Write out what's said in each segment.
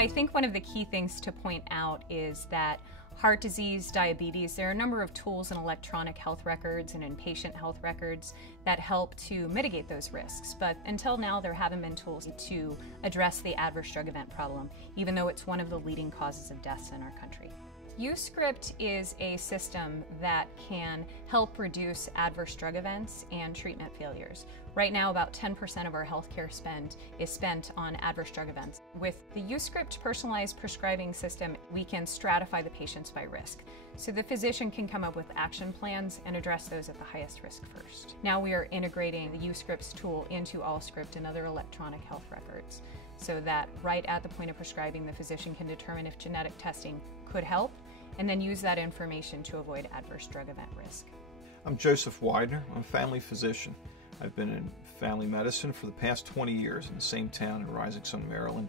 I think one of the key things to point out is that heart disease, diabetes, there are a number of tools in electronic health records and in patient health records that help to mitigate those risks. But until now, there haven't been tools to address the adverse drug event problem, even though it's one of the leading causes of deaths in our country. YouScript is a system that can help reduce adverse drug events and treatment failures. Right now, about 10% of our healthcare spend is spent on adverse drug events. With the YouScript personalized prescribing system, we can stratify the patients by risk. So the physician can come up with action plans and address those at the highest risk first. Now we are integrating the YouScripts tool into Allscript and other electronic health records, so that right at the point of prescribing, the physician can determine if genetic testing could help, and then use that information to avoid adverse drug event risk. I'm Joseph Widener. I'm a family physician. I've been in family medicine for the past 20 years in the same town in Rising Sun, Maryland.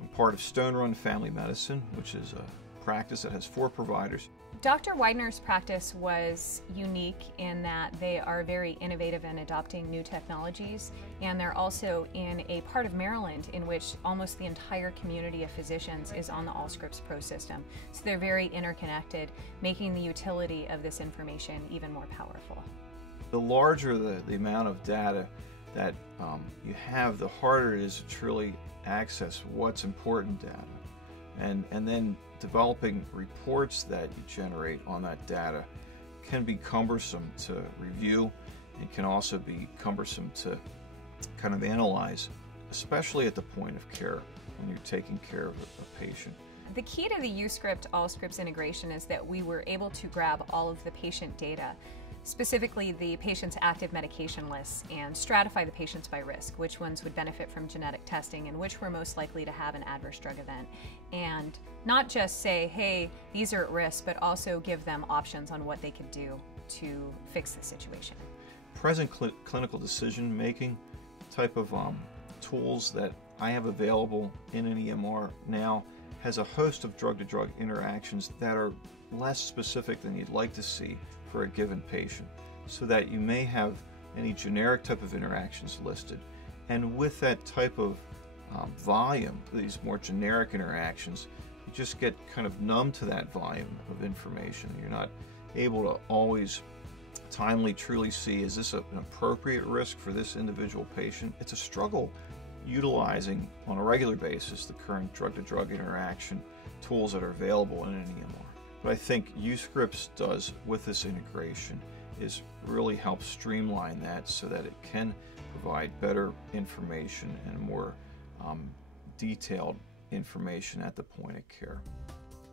I'm part of Stone Run Family Medicine, which is a practice that has 4 providers. Dr. Widener's practice was unique in that they are very innovative in adopting new technologies, and they're also in a part of Maryland in which almost the entire community of physicians is on the Allscripts Pro system. So they're very interconnected, making the utility of this information even more powerful. The larger the amount of data that you have, the harder it is to truly access what's important data. And then developing reports that you generate on that data can be cumbersome to review and can also be cumbersome to kind of analyze, especially at the point of care when you're taking care of a patient. The key to the YouScript Allscripts integration is that we were able to grab all of the patient data, specifically the patient's active medication lists, and stratify the patients by risk, which ones would benefit from genetic testing and which were most likely to have an adverse drug event. And not just say, hey, these are at risk, but also give them options on what they could do to fix the situation. Present clinical decision-making type of tools that I have available in an EMR now has a host of drug-to-drug interactions that are less specific than you'd like to see for a given patient, so that you may have any generic type of interactions listed. And with that type of volume, these more generic interactions, you just get kind of numb to that volume of information. You're not able to always timely truly see, is this an appropriate risk for this individual patient? It's a struggle utilizing on a regular basis the current drug-to-drug interaction tools that are available in an EMR. What I think YouScripts does with this integration is really help streamline that so that it can provide better information and more detailed information at the point of care.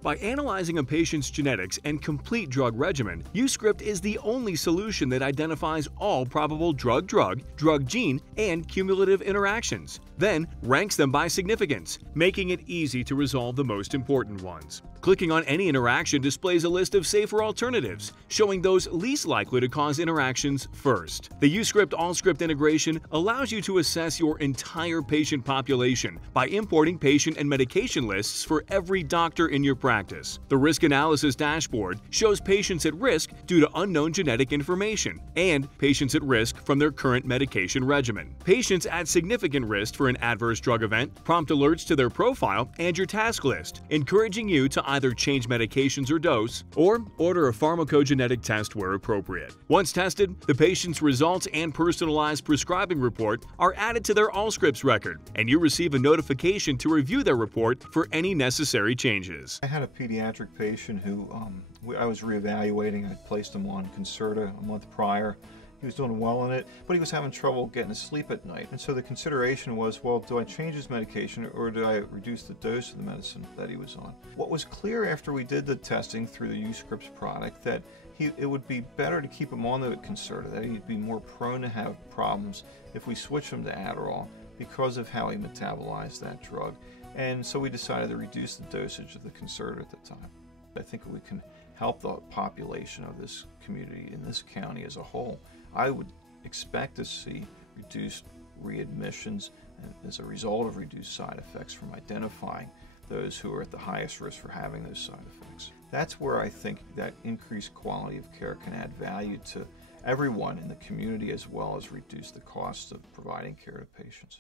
By analyzing a patient's genetics and complete drug regimen, YouScript is the only solution that identifies all probable drug-drug, drug-gene, and cumulative interactions, then ranks them by significance, making it easy to resolve the most important ones. Clicking on any interaction displays a list of safer alternatives, showing those least likely to cause interactions first. The YouScript Allscript integration allows you to assess your entire patient population by importing patient and medication lists for every doctor in your practice. The risk analysis dashboard shows patients at risk due to unknown genetic information and patients at risk from their current medication regimen. Patients at significant risk for an adverse drug event prompt alerts to their profile and your task list, encouraging you to either change medications or dose, or order a pharmacogenetic test where appropriate. Once tested, the patient's results and personalized prescribing report are added to their Allscripts record, and you receive a notification to review their report for any necessary changes. I had a pediatric patient who I was reevaluating. I placed him on Concerta a month prior. He was doing well in it, but he was having trouble getting to sleep at night. And so the consideration was, well, do I change his medication or do I reduce the dose of the medicine that he was on? What was clear after we did the testing through the YouScripts product, that it would be better to keep him on the Concerta, that he'd be more prone to have problems if we switch him to Adderall because of how he metabolized that drug. And so we decided to reduce the dosage of the Concerta at the time. I think we can help the population of this community in this county as a whole. I would expect to see reduced readmissions and as a result of reduced side effects from identifying those who are at the highest risk for having those side effects. That's where I think that increased quality of care can add value to everyone in the community as well as reduce the cost of providing care to patients.